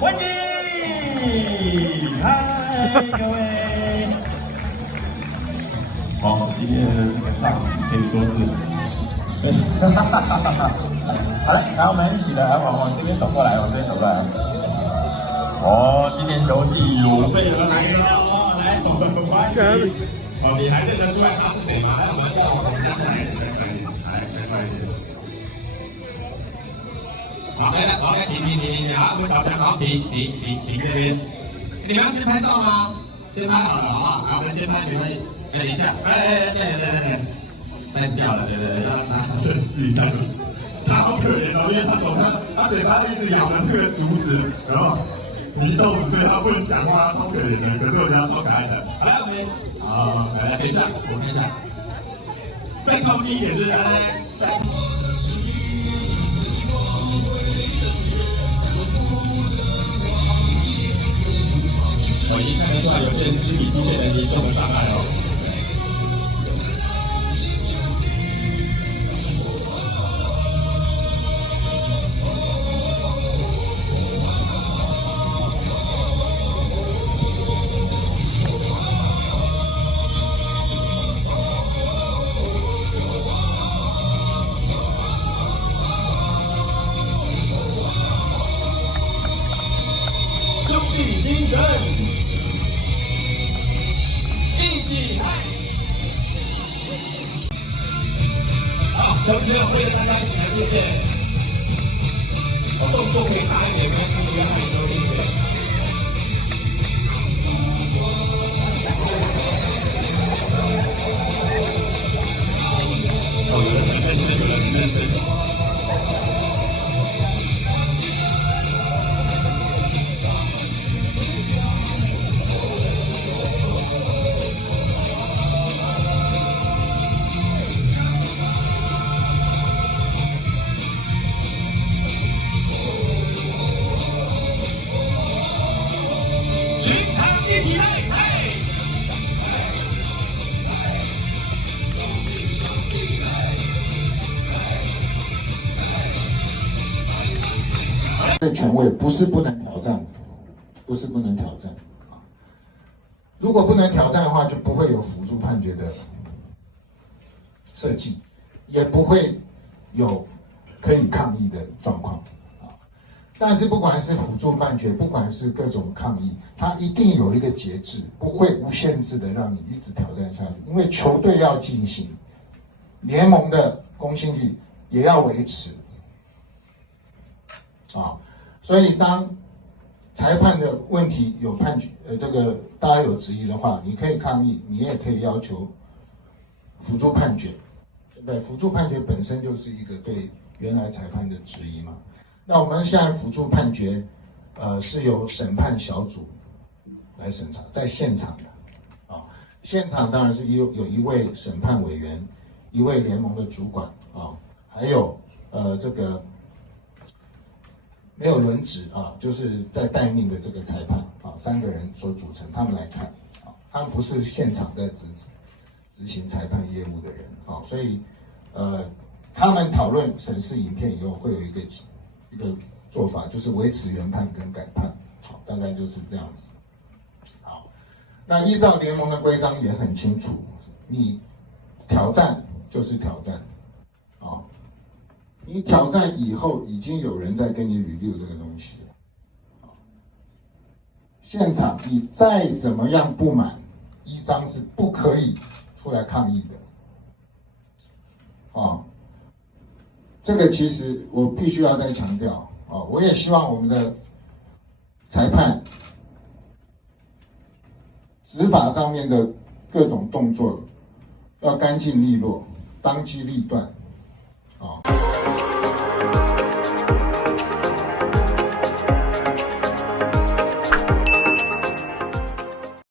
欢迎，嗨，各位。好，今天的这个造型可以说是，好嘞，来，我们一起来往这边走过来，往这边走过来。哦，今年球季有备而来了，来，我们欢迎。哦，你还认得出来他是谁吗？来，我们要我们来，再快一点。好，来，停，好，我小强，好，停这边。你们要先拍照吗？先拍好了，好不好？好，我们先拍，没关系。等一下，对，拍掉了，对，让他认识一下。他好可怜哦，因为他嘴巴一直咬着那个竹子，然后泥豆腐，所以他不能讲话，超可怜的。可是我觉得他超可爱的。来，我们，好，来，等一下，我看一下，再靠近一点，就是来，再。我已经看得出来有些肢体出现了严重的障碍哦。兄弟精神。一起来！好，小朋友为了大家一起来，谢谢。动作可以大一点，没关系，不要害羞，谢谢。有人很认真，有人很认真。这权位不是不能挑战，不是不能挑战。如果不能挑战的话，就不会有辅助判决的设计，也不会有可以抗议的状况。但是不管是辅助判决，不管是各种抗议，它一定有一个节制，不会无限制的让你一直挑战下去，因为球队要进行，联盟的公信力也要维持。所以当裁判的问题有判决，这个大家有质疑的话，你可以抗议，你也可以要求辅助判决，对不对？辅助判决本身就是一个对原来裁判的质疑嘛。那我们现在辅助判决，是由审判小组来审查，在现场的，现场当然是有一位审判委员，一位联盟的主管还有这个。没有轮值就是在待命的这个裁判3个人所组成，他们来看他们不是现场在执行裁判业务的人所以他们讨论审视影片以后会有一个做法，就是维持原判跟改判，大概就是这样子。好，那依照联盟的规章也很清楚，你挑战就是挑战你挑战以后，已经有人在跟你 review 这个东西了。现场你再怎么样不满，依章是不可以出来抗议的。这个其实我必须要再强调我也希望我们的裁判执法上面的各种动作要干净利落，当机立断